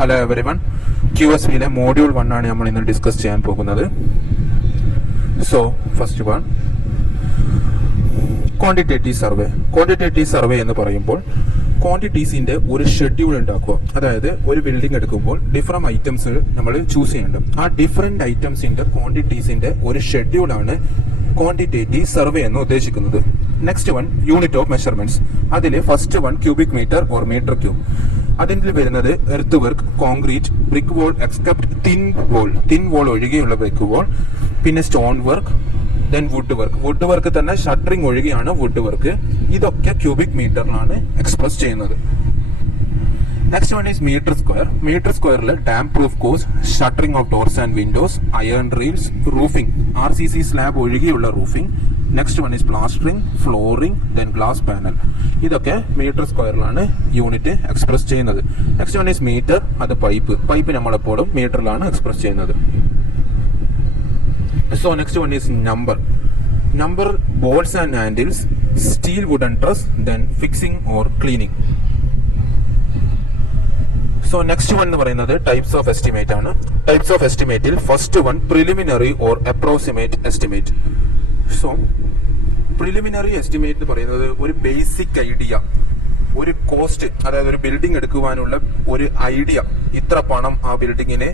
Hello everyone, QSVയിലെ module 1 ആണ് നമ്മൾ ഇന്ന് ഡിസ്കസ് ചെയ്യാൻ പോകുന്നത്. So first one, quantitative survey. Quantitative survey എന്ന് പറയുമ്പോൾ ക്വാണ്ടിറ്റീസിന്റെ ഒരു ഷെഡ്യൂൾ ഉണ്ടാക്കുക. അതായത് ഒരു ബിൽഡിംഗ് എടുക്കുമ്പോൾ ഡിഫറെന്റ് ഐറ്റംസ് നമ്മൾ ചൂസ് ചെയ്യേണ്ടത്. ആ ഡിഫറെന്റ് ഐറ്റംസിന്റെ ക്വാണ്ടിറ്റീസിന്റെ ഒരു ഷെഡ്യൂളാണ് ക്വാണ്ടിറ്റേറ്റീവ് സർവേ എന്ന് ഉദ്ദേശിക്കുന്നത്. Next one, unit of measurements. അതിൽ first one cubic metre or metre cube. അതിൽ വരുന്നത് earth work, concrete, brick wall except thin wall ഒഴികെയുള്ള ബ്രിക്ക് വോൾ, പിന്നെ stone work, then wood work തന്നെ ഷട്ടറിംഗ് ഒഴികെയാണ് വുഡ് വർക്ക്. ഇതൊക്കെ ക്യൂബിക് മീറ്ററിലാണ് എക്സ്പ്രസ് ചെയ്യുന്നത്. Next one is metre square. Metre സ്ക്വയറിൽ damp proof course, shuttering of doors and windows, iron reels, roofing, RCC slab ഒഴികെയുള്ള roofing. Next one is plastering, flooring, then glass panel. ഇതൊക്കെ metre സ്ക്വയറിലാണ് unit express ചെയ്യുന്നത്. Next one is metre, അത് pipe നമ്മളെപ്പോഴും മീറ്ററിലാണ് express ചെയ്യുന്നത്. So next one is number bolts and handles, steel wooden truss, then fixing or cleaning. So next one എന്ന് പറയുന്നത് types of estimate ആണ്. ടൈപ്സ് ഓഫ് എസ്റ്റിമേറ്റിൽ first one preliminary or approximate estimate. So preliminary estimate എന്ന് പറയുന്നത് ഒരു basic idea, ഒരു cost, അതായത് ഒരു ബിൽഡിംഗ് എടുക്കുവാനുള്ള ഒരു ഐഡിയ, ഇത്ര പണം ആ ബിൽഡിങ്ങിന്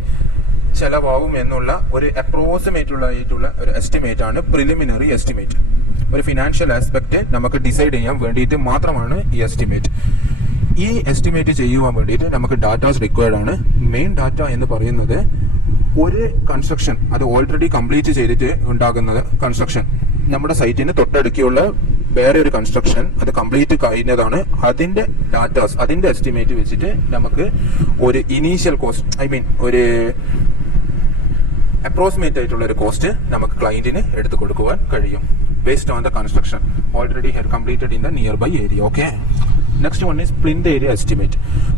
ചെലവാകും എന്നുള്ള ഒരു അപ്രോക്സിമേറ്റ് ആയിട്ടുള്ള ഒരു എസ്റ്റിമേറ്റ് ആണ് പ്രിലിമിനറി എസ്റ്റിമേറ്റ്. ഒരു ഫിനാൻഷ്യൽ ആസ്പെക്ട് നമുക്ക് ഡിസൈഡ് ചെയ്യാൻ വേണ്ടിയിട്ട് മാത്രമാണ് ഈ എസ്റ്റിമേറ്റ്. ഈ എസ്റ്റിമേറ്റ് ചെയ്യുവാൻ വേണ്ടിയിട്ട് നമുക്ക് ഡാറ്റാസ് റിക്വയർഡ് ആണ്. മെയിൻ ഡാറ്റ എന്ന് പറയുന്നത് ഒരു കൺസ്ട്രക്ഷൻ, അത് ഓൾറെഡി കംപ്ലീറ്റ് ചെയ്തിട്ട് ഉണ്ടാകുന്നത് കൺസ്ട്രക്ഷൻ, നമ്മുടെ സൈറ്റിന് തൊട്ടടുക്കിയുള്ള വേറെ ഒരു കൺസ്ട്രക്ഷൻ അത് കംപ്ലീറ്റ് കഴിഞ്ഞതാണ്. അതിന്റെ ഡാറ്റാസ്, അതിന്റെ എസ്റ്റിമേറ്റ് വെച്ചിട്ട് നമുക്ക് ഒരു ഇനീഷ്യൽ കോസ്റ്റ്, ഒരു അപ്രോക്സിമേറ്റ് ആയിട്ടുള്ള ഒരു കോസ്റ്റ് നമുക്ക് ക്ലയന്റിന് എടുത്തു കൊടുക്കുവാൻ കഴിയും based on the construction already had completed in the nearby area. Okay, next one is plinth area estimate.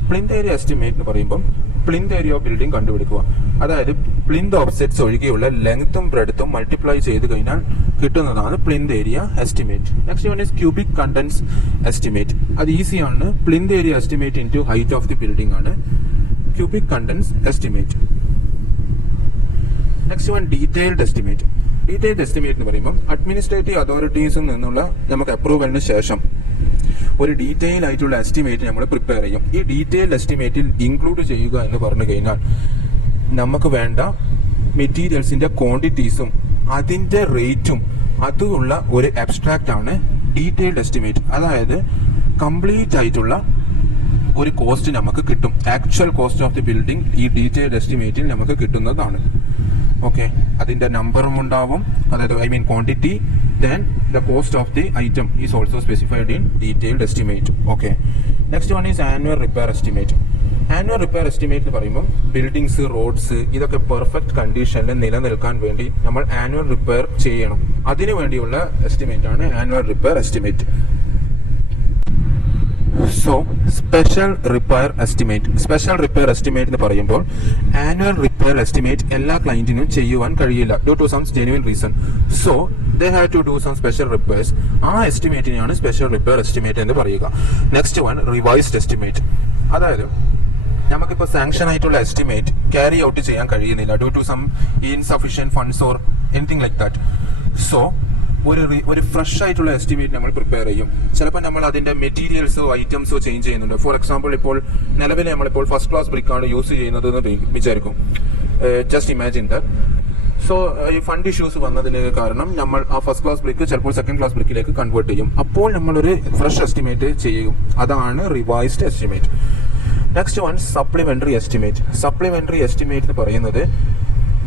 Plinth area estimate എന്ന് പറയുമ്പോൾ പ്ലിന്ത് ഏരിയ ഓഫ് ബിൽഡിംഗ് കണ്ടുപിടിക്കുക. അതായത് പ്ലിന്ത് ഓഫ്സെറ്റ്സ് ഒഴികെയുള്ള ലെങ്ത്തും ബ്രെഡ്ത്തും മൾട്ടിപ്ലൈ ചെയ്ത് കഴിഞ്ഞാൽ കിട്ടുന്നതാണ് plinth area estimate. Next one is cubic contents estimate. അത് ഈസിയാണ്. Plinth area estimate into height of the building ആണ് cubic contents estimate. Next one detailed estimate. Detailed estimate എന്ന് പറയുമ്പോൾ അഡ്മിനിസ്ട്രേറ്റീവ് അതോറിറ്റീസിൽ നിന്നുള്ള നമുക്ക് അപ്രൂവലിന് ശേഷം ഒരു ഡീറ്റെയിൽ ആയിട്ടുള്ള എസ്റ്റിമേറ്റ് നമ്മൾ പ്രിപ്പയർ ചെയ്യും. ഈ ഡീറ്റെയിൽഡ് എസ്റ്റിമേറ്റിൽ ഇൻക്ലൂഡ് ചെയ്യുക എന്ന് പറഞ്ഞു കഴിഞ്ഞാൽ നമുക്ക് വേണ്ട മെറ്റീരിയൽസിന്റെ ക്വാണ്ടിറ്റീസും അതിന്റെ റേറ്റും അതുള്ള ഒരു അബ്സ്ട്രാക്റ്റ് ആണ് ഡീറ്റെയിൽഡ് എസ്റ്റിമേറ്റ്. അതായത് കംപ്ലീറ്റ് ആയിട്ടുള്ള ഒരു കോസ്റ്റ് നമുക്ക് കിട്ടും. Actual cost of the building ഈ ഡീറ്റെയിൽഡ് എസ്റ്റിമേറ്റിൽ നമുക്ക് കിട്ടുന്നതാണ്. ഓക്കെ, അതിന്റെ നമ്പറും ഉണ്ടാവും, അതായത് quantity, then the cost of the item is also specified in detailed estimate. Okay, next one is annual repair estimate. Annual repair estimate എന്ന് പറയുമ്പോൾ ബിൽഡിങ്സ്, റോഡ്സ് ഇതൊക്കെ പെർഫെക്റ്റ് കണ്ടീഷനിൽ നിലനിൽക്കാൻ വേണ്ടി നമ്മൾ ആനുവൽ റിപ്പയർ ചെയ്യണം. അതിനു വേണ്ടിയുള്ള എസ്റ്റിമേറ്റ് ആണ് annual repair estimate. So special repair estimate. Special repair estimate എന്ന് പറയുമ്പോൾ ആനുവൽ റിപ്പയർ എസ്റ്റിമേറ്റ് എല്ലാ ക്ലയന്റിനും ചെയ്യുവാൻ കഴിയില്ല due to some genuine reason. So they have to do some special repairs. ആ എസ്റ്റിമേറ്റിനെയാണ് സ്പെഷ്യൽ റിപ്പയർ എസ്റ്റിമേറ്റ് എന്ന് പറയുക. Next one revised estimate. അതായത് നമുക്കിപ്പോൾ സാങ്ഷൻ ആയിട്ടുള്ള എസ്റ്റിമേറ്റ് ക്യാരി ഔട്ട് ചെയ്യാൻ കഴിയുന്നില്ല due to some insufficient funds or anything like that. So ഒരു fresh ആയിട്ടുള്ള എസ്റ്റിമേറ്റ് നമ്മൾ പ്രിപ്പയർ ചെയ്യും. ചിലപ്പോൾ നമ്മൾ അതിന്റെ മെറ്റീരിയൽസോ ഐറ്റംസോ ചേഞ്ച് ചെയ്യുന്നുണ്ട്. ഫോർ എക്സാമ്പിൾ, ഇപ്പോൾ നിലവിൽ നമ്മളിപ്പോൾ ഫസ്റ്റ് ക്ലാസ് ബ്രിക്കാണ് യൂസ് ചെയ്യുന്നത് എന്ന് വിചാരിക്കും. Just imagine that. സോ ഈ ഫണ്ട് ഇഷ്യൂസ് വന്നതിന് കാരണം നമ്മൾ ആ ഫസ്റ്റ് ക്ലാസ് ബ്രിക്ക് ചിലപ്പോൾ സെക്കൻഡ് ക്ലാസ് ബ്രിക്കിലേക്ക് കൺവേർട്ട് ചെയ്യും. അപ്പോൾ നമ്മളൊരു ഫ്രഷ് എസ്റ്റിമേറ്റ് ചെയ്യും. അതാണ് revised estimate. Next one supplementary estimate. Supplementary estimate എന്ന് പറയുന്നത്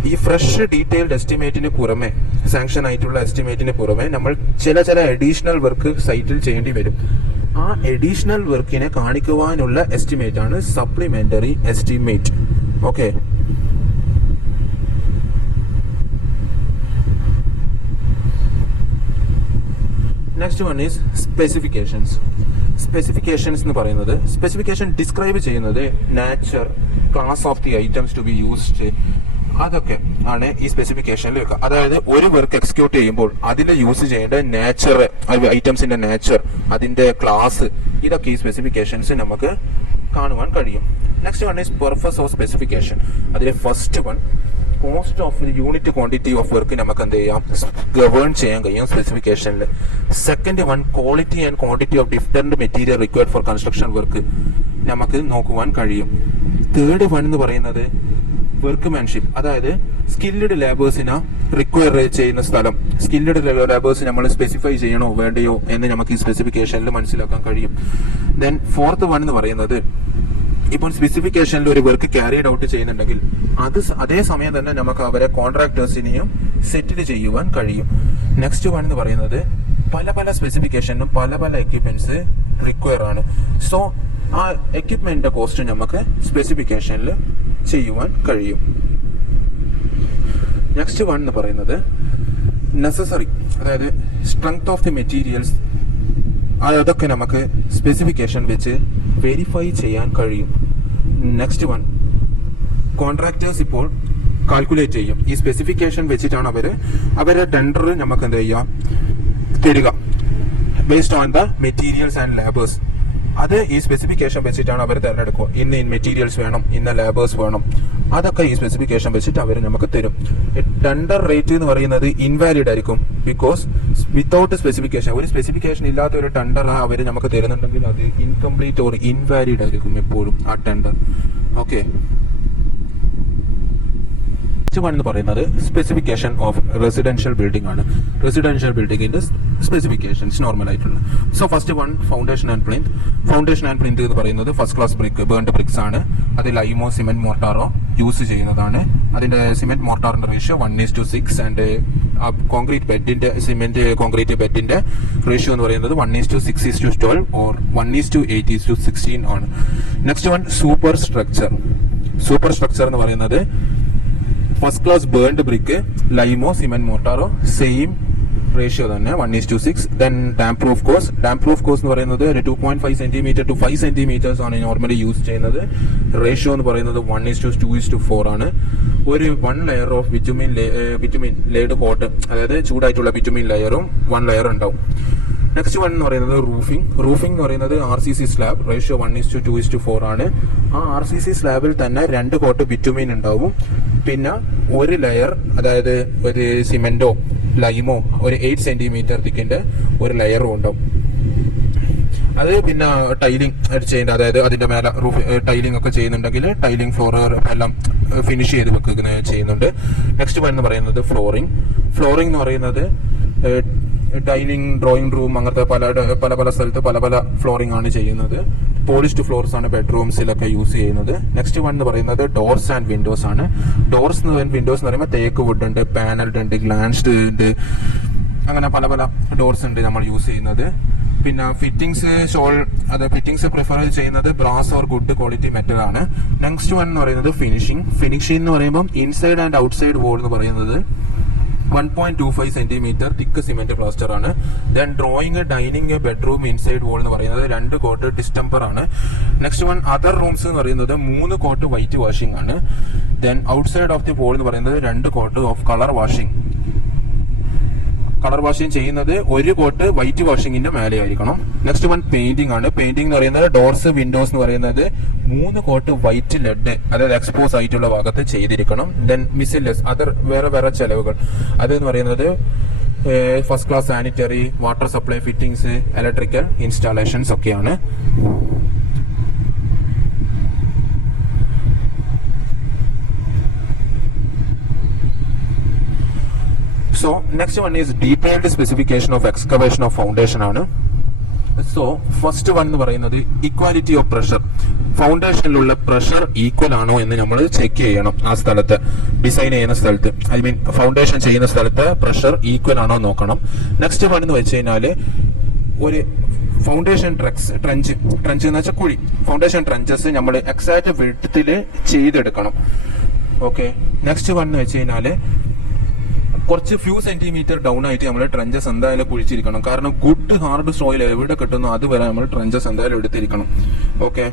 ഈ ഫ്രഷ് ഡീറ്റെയിൽഡ് എസ്റ്റിമേറ്റിന് പുറമെ, സാങ്ഷൻ ആയിട്ടുള്ള എസ്റ്റിമേറ്റിന് പുറമെ നമ്മൾ ചില അഡീഷണൽ വർക്ക് സൈറ്റിൽ ചെയ്യേണ്ടി വരും. ആ അഡീഷണൽ വർക്കിനെ കാണിക്കുവാനുള്ള എസ്റ്റിമേറ്റ് ആണ് supplementary estimate. Okay, next one is specifications. Specifications എന്ന് പറയുന്നത് സ്പെസിഫിക്കേഷൻ ഡിസ്ക്രൈബ് ചെയ്യുന്നത് nature, class of the items to be used, അതൊക്കെ ആണ് ഈ സ്പെസിഫിക്കേഷനിൽ വെക്കുക. അതായത് ഒരു വർക്ക് എക്സിക്യൂട്ട് ചെയ്യുമ്പോൾ അതിൽ യൂസ് ചെയ്യേണ്ട നേച്ചർ, ഐറ്റംസിന്റെ നേച്ചർ, അതിന്റെ ക്ലാസ്, ഇതൊക്കെ ഈ സ്പെസിഫിക്കേഷൻസ് നമുക്ക് കാണുവാൻ കഴിയും. Next one is purpose of specification. അതിലെ first one cost of unit quantity of work നമുക്ക് എന്ത് ചെയ്യാം, ഗവേൺ ചെയ്യാൻ കഴിയും സ്പെസിഫിക്കേഷനിൽ. Second one quality and quantity of different material required for construction work നമുക്ക് നോക്കുവാൻ കഴിയും. തേർഡ് വൺ എന്ന് പറയുന്നത് വർക്ക്മാൻഷിപ്പ്, അതായത് സ്കിൽഡ് ലേബേഴ്സിനെ റിക്വയർ ചെയ്യുന്ന സ്ഥലം, സ്കിൽഡ് ലേബേഴ്സ് നമ്മൾ സ്പെസിഫൈ ചെയ്യണോ വേണ്ടയോ എന്ന് നമുക്ക് ഈ സ്പെസിഫിക്കേഷനിൽ മനസ്സിലാക്കാൻ കഴിയും. ദെൻ ഫോർത്ത് വൺ എന്ന് പറയുന്നത് ഇപ്പോൾ സ്പെസിഫിക്കേഷനിൽ ഒരു വർക്ക് ക്യാരിഡ് ഔട്ട് ചെയ്യുന്നുണ്ടെങ്കിൽ അതേ സമയം തന്നെ നമുക്ക് അവരെ കോൺട്രാക്ടേഴ്സിനെയും സെറ്റിൽ ചെയ്യുവാൻ കഴിയും. നെക്സ്റ്റ് വൺ എന്ന് പറയുന്നത് പല പല സ്പെസിഫിക്കേഷനും പല പല എക്യുപ്മെന്റ്സ് റിക്വയർ ആണ്. സോ ആ എക്യുപ്മെന്റിന്റെ കോസ്റ്റ് നമുക്ക് സ്പെസിഫിക്കേഷനിൽ ചെയ്യുവാൻ കഴിയും. നെക്സ്റ്റ് വൺ എന്ന് പറയുന്നത് നെസസറി, അതായത് സ്ട്രെങ്ത് ഓഫ് ദി മെറ്റീരിയൽസ്, അതൊക്കെ നമുക്ക് സ്പെസിഫിക്കേഷൻ വെച്ച് വെരിഫൈ ചെയ്യാൻ കഴിയും. നെക്സ്റ്റ് വൺ കോൺട്രാക്ടേഴ്സ് ഇപ്പോൾ കാൽക്കുലേറ്റ് ചെയ്യും. ഈ സ്പെസിഫിക്കേഷൻ വെച്ചിട്ടാണ് അവരെ ടെൻഡർ നമുക്ക് എന്ത് ചെയ്യുക തരിക, based on the materials and labours. അത് ഈ സ്പെസിഫിക്കേഷൻ വെച്ചിട്ടാണ് അവർ തിരഞ്ഞെടുക്കുക. ഇന്ന മെറ്റീരിയൽസ് വേണം, ഇന്ന ലേബേഴ്സ് വേണം, അതൊക്കെ ഈ സ്പെസിഫിക്കേഷൻ വെച്ചിട്ട് അവർ നമുക്ക് തരും. ടെൻഡർ റേറ്റ് എന്ന് പറയുന്നത് ഇൻവാലിഡ് ആയിരിക്കും, ബിക്കോസ് വിത്തൗട്ട് സ്പെസിഫിക്കേഷൻ, ഒരു സ്പെസിഫിക്കേഷൻ ഇല്ലാത്ത ഒരു ടെൻഡർ അവർ നമുക്ക് തരുന്നുണ്ടെങ്കിൽ അത് ഇൻകംപ്ലീറ്റ് ഓർ ഇൻവാലിഡ് ആയിരിക്കും എപ്പോഴും ആ ടെൻഡർ. ഓക്കെ, വൺ എന്ന് പറയുന്നത് സ്പെസിഫിക്കേഷൻ ഓഫ് റെസിഡൻഷ്യൽ ബിൽഡിംഗ് ആണ്. റെസിഡൻഷ്യൽ ബിൽഡിംഗിന്റെ സ്പെസിഫിക്കേഷൻസ് നോർമൽ ആയിട്ടുള്ള. So first one foundation and plinth. Foundation and plinth എന്ന് പറയുന്നത് first class brick, burned bricks ആണ്. അത് ലൈമോ സിമെന്റ് മോർട്ടാറോ യൂസ് ചെയ്യുന്നതാണ്. അതിന്റെ സിമെന്റ് മോർട്ടാറിന്റെ റേഷ്യോ 1:6 ആൻഡ് കോൺക്രീറ്റ് ബെഡിന്റെ സിമെന്റ് കോൺക്രീറ്റ് ബെഡിന്റെ റേഷ്യോ എന്ന് പറയുന്നത് 1:6:12 ഓർ 1:8:16 ആണ്. Next one superstructure. Superstructure എന്ന് പറയുന്നത് ഫസ്റ്റ് ക്ലാസ് ബേൺഡ് ബ്രിക്ക്, ലൈമോ സിമെന്റ് മോർട്ടാറോ സെയിം റേഷ്യോ തന്നെ 1:6. Then damp proof course. Damp proof course എന്ന് പറയുന്നത് ഒരു 2.5 സെന്റിമീറ്റർ ടു 5 സെന്റിമീറ്റേഴ്സ് ആണ് നോർമലി യൂസ് ചെയ്യുന്നത്. റേഷ്യോ എന്ന് പറയുന്നത് 1:2:4 ആണ്. ഒരു 1 layer of bitumen laid coat, അതായത് ചൂടായിട്ടുള്ള ബിറ്റുമിൻ ലെയറും 1 ലെയർ ഉണ്ടാവും. നെക്സ്റ്റ് വൺ എന്ന് പറയുന്നത് റൂഫിംഗ്. റൂഫിംഗ് എന്ന് പറയുന്നത് RCC സ്ലാബ്, റേഷ്യോ 1:2:4 ആണ്. ആ RCC സ്ലാബിൽ തന്നെ 2 കോട്ട് ബിറ്റുമിൻ ഉണ്ടാവും. പിന്നെ ഒരു ലെയർ, അതായത് ഒരു സിമെന്റോ ലൈമോ ഒരു 8 സെന്റിമീറ്റർ തിക്കിന്റെ ഒരു ലെയറും ഉണ്ടാവും. അത് പിന്നെ ടൈലിംഗ് ചെയ്യുന്നത്, അതായത് അതിന്റെ മേലെ റൂഫ് ടൈലിംഗ് ഒക്കെ ചെയ്യുന്നുണ്ടെങ്കിൽ ടൈലിംഗ് ഫ്ലോർ എല്ലാം ഫിനിഷ് ചെയ്ത് വെക്കുന്ന ചെയ്യുന്നുണ്ട്. നെക്സ്റ്റ് വൺ എന്ന് പറയുന്നത് ഫ്ലോറിംഗ്. ഫ്ലോറിംഗ് എന്ന് പറയുന്നത് ഡൈനിങ്, ഡ്രോയിങ് റൂം, അങ്ങനത്തെ പല പല സ്ഥലത്ത് പല പല ഫ്ലോറിംഗ് ആണ് ചെയ്യുന്നത്. പോളിഷ്ഡ് ഫ്ലോർസ് ആണ് ബെഡ്റൂംസിലൊക്കെ യൂസ് ചെയ്യുന്നത്. നെക്സ്റ്റ് വൺ എന്ന് പറയുന്നത് ഡോർസ് ആൻഡ് വിൻഡോസ് ആണ്. ഡോർസ് വിൻഡോസ് എന്ന് പറയുമ്പോൾ തേക്ക് വുഡ് ഉണ്ട്, പാനൽഡ് ഉണ്ട്, ഗ്ലാൻസ്ഡ് ഉണ്ട്, അങ്ങനെ പല പല ഡോർസ് ഉണ്ട് നമ്മൾ യൂസ് ചെയ്യുന്നത്. പിന്നെ ഫിറ്റിംഗ്സ് ഫിറ്റിംഗ്സ് പ്രിഫർ ചെയ്യുന്നത് brass or good quality metal ആണ്. നെക്സ്റ്റ് വൺ എന്ന് പറയുന്നത് ഫിനിഷിംഗ്. ഫിനിഷിംഗ് എന്ന് പറയുമ്പോൾ ഇൻസൈഡ് ആൻഡ് ഔട്ട്സൈഡ് വോൾ എന്ന് പറയുന്നത് 1.25 സെന്റിമീറ്റർ തിക്ക് സിമെന്റ് പ്ലാസ്റ്റർ ആണ്. Then drawing, dining, bedroom inside wall എന്ന് പറയുന്നത് 2 കോട്ട് ഡിസ്റ്റംബർ ആണ്. നെക്സ്റ്റ് വൺ അതർ റൂംസ് എന്ന് പറയുന്നത് 3 കോട്ട് വൈറ്റ് വാഷിംഗ് ആണ്. Then outside of the wall എന്ന് പറയുന്നത് 2 coat of colour washing. Colour washing ചെയ്യുന്നത് 1 കോട്ട് വൈറ്റ് വാഷിംഗിന്റെ മേലെ ആയിരിക്കണം. നെക്സ്റ്റ് വൺ പെയിന്റിംഗ് ആണ്. പെയിന്റിംഗ് എന്ന് പറയുന്നത് ഡോർസ്, വിൻഡോസ് എന്ന് പറയുന്നത് 3 കോട്ട് വൈറ്റ് ലെഡ്, അതായത് എക്സ്പോസ് ആയിട്ടുള്ള ഭാഗത്ത് ചെയ്തിരിക്കണം. ദെൻ മിസിലസ് അതർ വേറെ ചെലവുകൾ, അതെന്ന് പറയുന്നത് first class sanitary, water supply, fittings, electrical installations ഒക്കെയാണ്. So next one is detailed specification of excavation of foundation ആണ്. സോ ഫസ്റ്റ് വൺ എന്ന് പറയുന്നത് ഇക്വാലിറ്റി ഓഫ് പ്രഷർ. ഫൗണ്ടേഷനിലുള്ള പ്രഷർ ഈക്വൽ ആണോ എന്ന് നമ്മൾ ചെക്ക് ചെയ്യണം. ആ സ്ഥലത്ത് ഡിസൈൻ ചെയ്യുന്ന സ്ഥലത്ത്, ഐ മീൻ ഫൗണ്ടേഷൻ ചെയ്യുന്ന സ്ഥലത്ത് പ്രഷർ ഈക്വൽ ആണോ നോക്കണം. നെക്സ്റ്റ് വൺ എന്ന് വെച്ച് കഴിഞ്ഞാല് ഒരു ഫൗണ്ടേഷൻ ട്രഞ്ച് എന്ന് വെച്ചാൽ കുഴി, ഫൗണ്ടേഷൻ ട്രഞ്ചസ് നമ്മൾ എക്സാക്ട് വിഡ്ത്തിൽ ചെയ്തെടുക്കണം. ഓക്കെ, നെക്സ്റ്റ് വൺ എന്ന് വെച്ച് കഴിഞ്ഞാല് കുറച്ച് ഫ്യൂ സെന്റിമീറ്റർ ഡൗൺ ആയിട്ട് നമ്മൾ ട്രഞ്ചസ് എന്തായാലും കുഴിച്ചിരിക്കണം. കാരണം ഗുഡ് ഹാർഡ് സോയിൽ എവിടെ കിട്ടുന്നു അതുവരെ നമ്മൾ ട്രഞ്ചസ് എന്തായാലും എടുത്തിരിക്കണം. ഓക്കെ,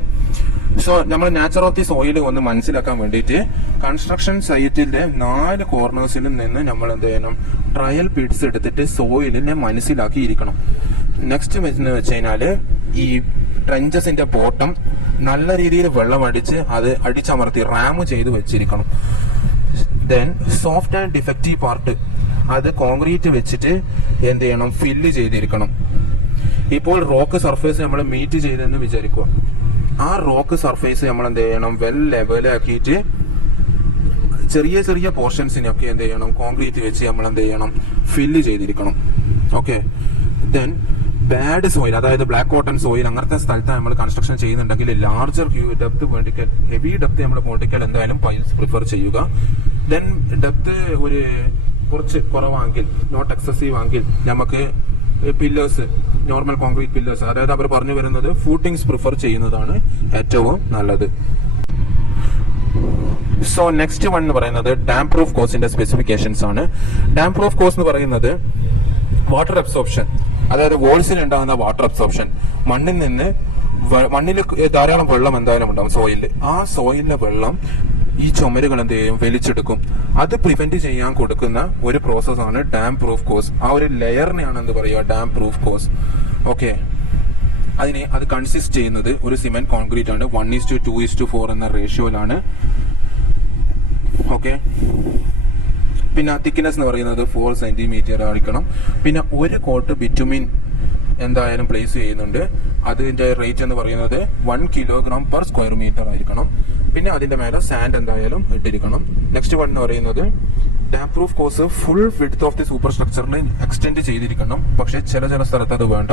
സോ നമ്മൾ നാച്ചർ ഓഫ് ദി സോയിൽ ഒന്ന് മനസ്സിലാക്കാൻ വേണ്ടിയിട്ട് കൺസ്ട്രക്ഷൻ സൈറ്റിന്റെ 4 കോർണേഴ്സിലും നിന്ന് നമ്മൾ എന്ത് ചെയ്യണം, ട്രയൽ പിറ്റ്സ് എടുത്തിട്ട് സോയിലിനെ മനസ്സിലാക്കിയിരിക്കണം. നെക്സ്റ്റ് എന്ന് വെച്ച് കഴിഞ്ഞാല് ഈ ട്രെഞ്ചസിന്റെ ബോട്ടം നല്ല രീതിയിൽ വെള്ളം അടിച്ച് അത് അടിച്ചമർത്തി റാം ചെയ്ത് വെച്ചിരിക്കണം. Then soft and defective part അത് കോൺക്രീറ്റ് വെച്ചിട്ട് എന്ത് ചെയ്യണം, ഫില്ല് ചെയ്തിരിക്കണം. ഇപ്പോൾ റോക്ക് സർഫേസ് നമ്മൾ മീറ്റ് ചെയ്തെന്ന് വിചാരിക്കുക. ആ റോക്ക് സർഫേസ് നമ്മൾ എന്ത് ചെയ്യണം, വെൽ ലെവലാക്കിയിട്ട് ചെറിയ ചെറിയ പോർഷൻസിനൊക്കെ എന്ത് ചെയ്യണം, കോൺക്രീറ്റ് വെച്ച് നമ്മൾ എന്ത് ചെയ്യണം, ഫില്ല് ചെയ്തിരിക്കണം. ഓക്കെ. ദെൻ ബാഡ് സോയിൽ, അതായത് ബ്ലാക്ക് കോട്ടൺ സോയിൽ അങ്ങനത്തെ സ്ഥലത്ത് നമ്മൾ കൺസ്ട്രക്ഷൻ ചെയ്യുന്നുണ്ടെങ്കിൽ ലാർജർ ഡെപ്ത് വേണ്ടിക്കൽ, ഹെവി ഡെപ്ത് നമ്മൾ വേണ്ടിക്കൽ എന്തായാലും പൈൽസ് പ്രിഫർ ചെയ്യുക. ദെൻ ഡെപ്ത് ഒരു കുറച്ച് കുറവാണെങ്കിൽ, നോട്ട് എക്സസീവ് ആണെങ്കിൽ നമുക്ക് പില്ലേഴ്സ്, നോർമൽ കോൺക്രീറ്റ് പില്ലേഴ്സ്, അതായത് അവർ പറഞ്ഞു വരുന്നത് ഫൂട്ടിങ്സ് പ്രിഫർ ചെയ്യുന്നതാണ് ഏറ്റവും നല്ലത്. സോ നെക്സ്റ്റ് വൺ എന്ന് പറയുന്നത് ഡാം പ്രൂഫ് കോഴ്സിന്റെ സ്പെസിഫിക്കേഷൻസ് ആണ്. ഡാം പ്രൂഫ് കോഴ്സ് എന്ന് പറയുന്നത് വാട്ടർ അബ്സോർപ്ഷൻ, അതായത് വോൾസിൽ ഉണ്ടാകുന്ന വാട്ടർ അബ്സോർപ്ഷൻ, മണ്ണിൽ ധാരാളം വെള്ളം എന്തായാലും ഉണ്ടാവും സോയിലിൽ. ആ സോയിലിലെ വെള്ളം ഈ ചുമരുകൾ എന്ത് ചെയ്യും, വലിച്ചെടുക്കും. അത് പ്രിവെന്റ് ചെയ്യാൻ കൊടുക്കുന്ന ഒരു പ്രോസസ്സാണ് ഡാം പ്രൂഫ് കോഴ്സ്. ആ ഒരു ലെയറിനെയാണ് എന്ത് പറയുക, ഡാം പ്രൂഫ് കോഴ്സ്. ഓക്കെ. അത് കൺസിസ്റ്റ് ചെയ്യുന്നത് ഒരു സിമെന്റ് കോൺക്രീറ്റ് ആണ്. 1:2:4 എന്ന റേഷ്യോയിലാണ്. ഓക്കെ. പിന്നെ തിക്നെസ് എന്ന് പറയുന്നത് 4 സെന്റിമീറ്റർ ആയിരിക്കണം. പിന്നെ ഒരു കോട്ട് ബിറ്റുമിൻ എന്തായാലും പ്ലേസ് ചെയ്യുന്നുണ്ട്. അതിന്റെ റേറ്റ് എന്ന് പറയുന്നത് 1 കിലോഗ്രാം പെർ സ്ക്വയർ മീറ്റർ ആയിരിക്കണം. പിന്നെ അതിന്റെ മേലെ സാൻഡ് എന്തായാലും ഇട്ടിരിക്കണം. നെക്സ്റ്റ് വൺ എന്ന് പറയുന്നത് damp proof course full width of the സൂപ്പർ സ്ട്രക്ചറിനെ എക്സ്റ്റെൻഡ് ചെയ്തിരിക്കണം. പക്ഷെ ചില സ്ഥലത്ത് അത് വേണ്ട.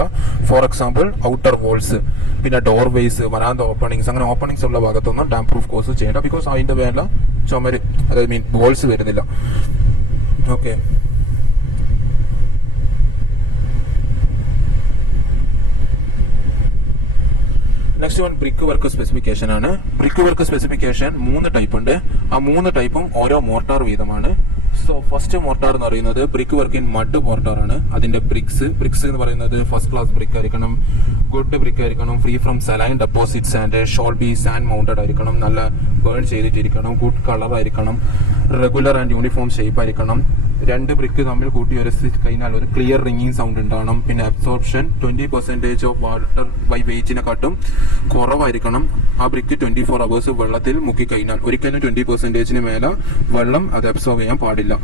ഫോർ എക്സാമ്പിൾ ഔട്ടർ വോൾസ്, പിന്നെ ഡോർ വേസ്, വരാന്ത ഓപ്പണിങ്സ്, അങ്ങനെ ഓപ്പണിങ്സ് ഉള്ള ഭാഗത്തൊന്നും ഡാം പ്രൂഫ് കോഴ്സ് ചെയ്യേണ്ട. ബിക്കോസ് അതിന്റെ മേലെ ചുമര്, അതായത് വോൾസ് വരുന്നില്ല. Okay. Next one brick work specification ആണ്. ബ്രിക്ക് വർക്ക് സ്പെസിഫിക്കേഷൻ 3 ടൈപ്പ് ഉണ്ട്. ആ 3 ടൈപ്പും ഓരോ മോർട്ടാർ വീതമാണ്. സോ ഫസ്റ്റ് മോർട്ടാർ എന്ന് പറയുന്നത് brick work in mud mortar ആണ്. അതിന്റെ ബ്രിക്സ് എന്ന് പറയുന്നത് ഫസ്റ്റ് ക്ലാസ് ബ്രിക്ക് ആയിരിക്കണം, ഗുഡ് ബ്രിക്ക് ആയിരിക്കണം, free from saline deposits and shall be sand moulded ആയിരിക്കണം, നല്ല ബേൺ ചെയ്തിട്ടിരിക്കണം, ഗുഡ് കളർ ആയിരിക്കണം, റെഗുലർ ആൻഡ് യൂണിഫോം ഷേപ്പ് ആയിരിക്കണം. 2 ബ്രിക്ക് തമ്മിൽ കൂട്ടി ഉരಸಿ കഴിഞ്ഞാൽ ഒരു ക്ലിയർ റിംഗിങ് സൗണ്ട് ഉണ്ടാവണം. പിന്നെ അബ്സോർപ്ഷൻ 20% ഓഫ് വാട്ടർ ബൈ വെയിറ്റിനെക്കാട്ടും കുറവായിരിക്കണം. ആ ബ്രിക്ക് 24 hours വെള്ളത്തിൽ മുക്കി കഴിഞ്ഞാൽ ഒരിക്കലും 20% മേലെ വെള്ളം അത് അബ്സോർവ് ചെയ്യാൻ പാടില്ല.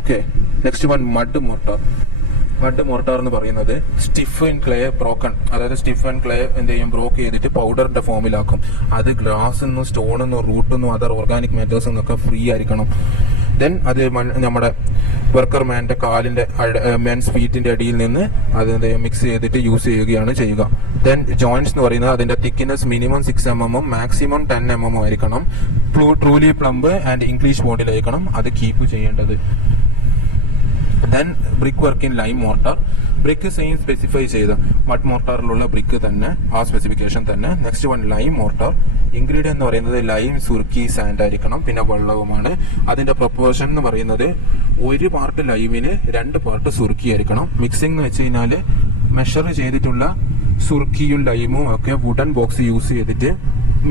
Okay. Next one mud mortar എന്ന് പറയുന്നത് സ്റ്റിഫ് ആൻഡ് ക്ലേ ബ്രോക്കൺ, അതായത് സ്റ്റിഫ് ആൻഡ് ക്ലേ എന്ത് ചെയ്യും, ബ്രോക്ക് ചെയ്തിട്ട് പൗഡറിന്റെ ഫോമിലാക്കും. അത് ഗ്ലാസിന്നും സ്റ്റോണിന്നും റൂട്ടിന്നും അതർ ഓർഗാനിക് മാറ്റേഴ്സ് എന്നൊക്കെ ഫ്രീ ആയിരിക്കണം. ദെൻ അത് നമ്മുടെ വർക്കർ മാന്റെ കാലിന്റെ മെൻസ് ഫീറ്റിന്റെ അടിയിൽ നിന്ന് അത് മിക്സ് ചെയ്തിട്ട് യൂസ് ചെയ്യുകയാണ് ചെയ്യുക. ദെൻ ജോയിന്റ്സ് എന്ന് പറയുന്നത് അതിന്റെ thickness minimum 6 mm maximum 10 mm ആയിരിക്കണം. ട്രൂലി പ്ലംബ് ആൻഡ് ഇംഗ്ലീഷ് ബോർഡിലായിരിക്കണം അത് കീപ്പ് ചെയ്യേണ്ടത്. Then brick work in lime mortar, brick same specify ചെയ്ത് മഡ് മോർട്ടാറിലുള്ള ബ്രിക്ക് തന്നെ, ആ സ്പെസിഫിക്കേഷൻ തന്നെ. Next one lime mortar, ingredient എന്ന് പറയുന്നത് ലൈം, സുർക്കി, സാൻഡ് ആയിരിക്കണം, പിന്നെ വെള്ളവുമാണ്. അതിന്റെ പ്രൊപ്പോർഷൻ എന്ന് പറയുന്നത് 1 പാർട്ട് ലൈമിന് 2 പാർട്ട് സുർക്കി ആയിരിക്കണം. മിക്സിംഗ് എന്ന് വെച്ച് കഴിഞ്ഞാൽ മെഷർ ചെയ്തിട്ടുള്ള സുർക്കിയും ലൈമും ഒക്കെ വുഡൻ ബോക്സ് യൂസ് ചെയ്തിട്ട്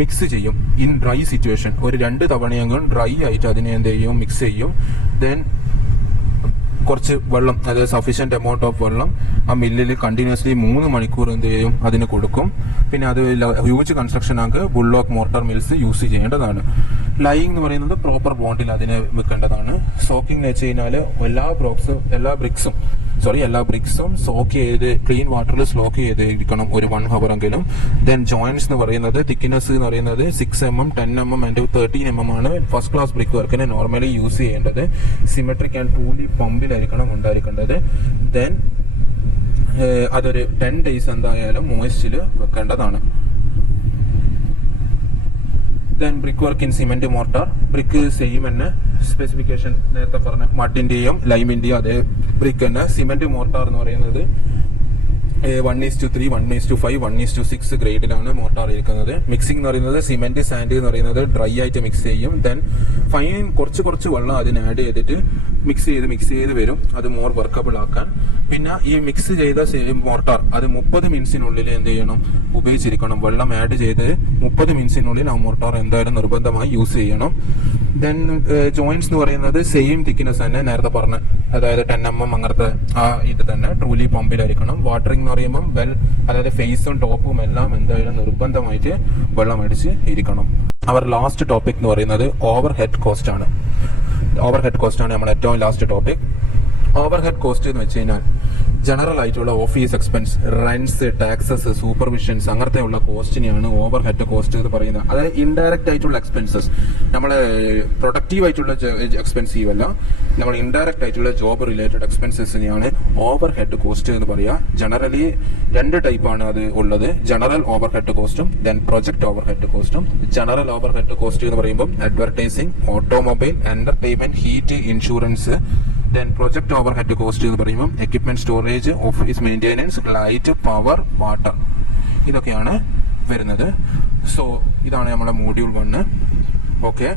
മിക്സ് ചെയ്യും. ഇൻ ഡ്രൈ സിറ്റുവേഷൻ ഒരു 2 തവണയെങ്കിലും ഡ്രൈ ആയിട്ട് അതിനെ എന്ത് ചെയ്യും, മിക്സ് ചെയ്യും. ദെൻ കുറച്ച് വെള്ളം, അതായത് സഫീഷ്യന്റ് എമൗണ്ട് ഓഫ് വെള്ളം ആ മില്ലിൽ കണ്ടിന്യൂസ്ലി 3 മണിക്കൂർ എന്ത് ചെയ്യും, അതിന് കൊടുക്കും. പിന്നെ അത് ഹ്യൂജ് കൺസ്ട്രക്ഷൻ ആക്ക് ബുള്ളോക്ക് മോർട്ടാർ മിൽസ് യൂസ് ചെയ്യേണ്ടതാണ്. ലൈയിങ് എന്ന് പറയുന്നത് പ്രോപ്പർ ബോണ്ടിൽ അതിനെ വെക്കേണ്ടതാണ്. സോക്കിംഗ് എന്ന് വെച്ച് കഴിഞ്ഞാൽ എല്ലാ ബ്രിക്സും സോക്ക് ചെയ്ത് ക്ലീൻ വാട്ടറിൽ സ്ലോക്ക് ചെയ്തിരിക്കണം ഒരു 1 hour എങ്കിലും. ദെൻ ജോയിന്റ്സ് എന്ന് പറയുന്നത് തിക്നെസ് എന്ന് പറയുന്നത് 6 mm, 10 mm ആൻഡ് 13 mm ആണ് ഫസ്റ്റ് ക്ലാസ് ബ്രിക്ക് വർക്കിന് നോർമലി യൂസ് ചെയ്യേണ്ടത്. സിമെട്രിക് ആൻഡ് ട്രൂലി പമ്പിലായിരിക്കണം ഉണ്ടായിരിക്കേണ്ടത്. ദെൻ അതൊരു 10 days എന്തായാലും മോയ്സ്റ്റിൽ വെക്കേണ്ടതാണ്. Then brick work in cement mortar, brick same തന്നെ സ്പെസിഫിക്കേഷൻ നേരത്തെ പറഞ്ഞ മഡിന്റെയും ലൈമിന്റെയും അതേ ബ്രിക്ക് തന്നെ. സിമെന്റ് മോർട്ടാർ എന്ന് പറയുന്നത് 1:3, 1:5, 1:6 ഗ്രേഡിലാണ് മോർട്ടാർ ഇരിക്കുന്നത്. മിക്സിംഗ് എന്ന് പറയുന്നത് സിമെന്റ്, സാൻഡ് എന്ന് പറയുന്നത് ഡ്രൈ ആയിട്ട് മിക്സ് ചെയ്യും. ദെൻ ഫൈൻ കുറച്ച് വെള്ളം അതിന് ആഡ് ചെയ്തിട്ട് മിക്സ് ചെയ്ത് വരും, അത് മോർ വർക്കബിൾ ആക്കാൻ. പിന്നെ ഈ മിക്സ് ചെയ്ത മോർട്ടാർ അത് 30 മിനിറ്റ്സിനുള്ളിൽ എന്ത് ചെയ്യണം, ഉപയോഗിച്ചിരിക്കണം. വെള്ളം ആഡ് ചെയ്ത് 30 മിനിറ്റ്സിനുള്ളിൽ ആ മോർട്ടാർ എന്തായാലും നിർബന്ധമായി യൂസ് ചെയ്യണം. ദെൻ ജോയിന്റ്സ് എന്ന് പറയുന്നത് സെയിം തിക്നെസ് തന്നെ നേരത്തെ പറഞ്ഞ, അതായത് 10 mm അങ്ങനത്തെ ആ ഇത് തന്നെ ട്രൂലി പമ്പിലായിരിക്കണം. വാട്ടറിംഗ് എന്ന് പറയുമ്പോൾ അതായത് ഫേസും ടോപ്പും എല്ലാം എന്തായാലും നിർബന്ധമായിട്ട് വെള്ളം അടിച്ച് ഇരിക്കണം. അവർ ലാസ്റ്റ് ടോപ്പിക് എന്ന് പറയുന്നത് ഓവർ ഹെഡ് കോസ്റ്റ് ആണ്. ഓവർ ഹെഡ് കോസ്റ്റ് ആണ് നമ്മുടെ ഏറ്റവും last topic. Over head cost എന്ന് വെച്ച് കഴിഞ്ഞാൽ ജനറൽ ആയിട്ടുള്ള ഓഫീസ് എക്സ്പെൻസ്, റെന്റ്സ്, ടാക്സസ്, സൂപ്പർവിഷൻസ് അങ്ങനത്തെ ഉള്ള കോസ്റ്റിനെയാണ് ഓവർ ഹെഡ് കോസ്റ്റ് എന്ന് പറയുന്നത്. അതായത് ഇൻഡയറക്റ്റ് ആയിട്ടുള്ള എക്സ്പെൻസസ്, നമ്മളെ പ്രൊഡക്റ്റീവ് ആയിട്ടുള്ള എക്സ്പെൻസീവ് അല്ല, നമ്മൾ ഇൻഡയറക്റ്റ് ആയിട്ടുള്ള ജോബ് റിലേറ്റഡ് എക്സ്പെൻസസിനെയാണ് ഓവർ ഹെഡ് കോസ്റ്റ് എന്ന് പറയുക. ജനറലി 2 ടൈപ്പാണ് അത് ഉള്ളത്. ജനറൽ ഓവർ ഹെഡ് കോസ്റ്റും ദെൻ പ്രൊജക്ട് ഓവർ ഹെഡ് കോസ്റ്റും. ജനറൽ ഓവർ ഹെഡ് കോസ്റ്റ് എന്ന് പറയുമ്പോൾ advertising, automobile, entertainment, heat, insurance. Then project overhead cost എന്ന് പറയുമ്പോൾ equipment, storage, office maintenance, light, power, water, ഇതൊക്കെയാണ് വരുന്നത്. സോ ഇതാണ് നമ്മുടെ മോഡ്യൂൾ 1. ഓക്കെ.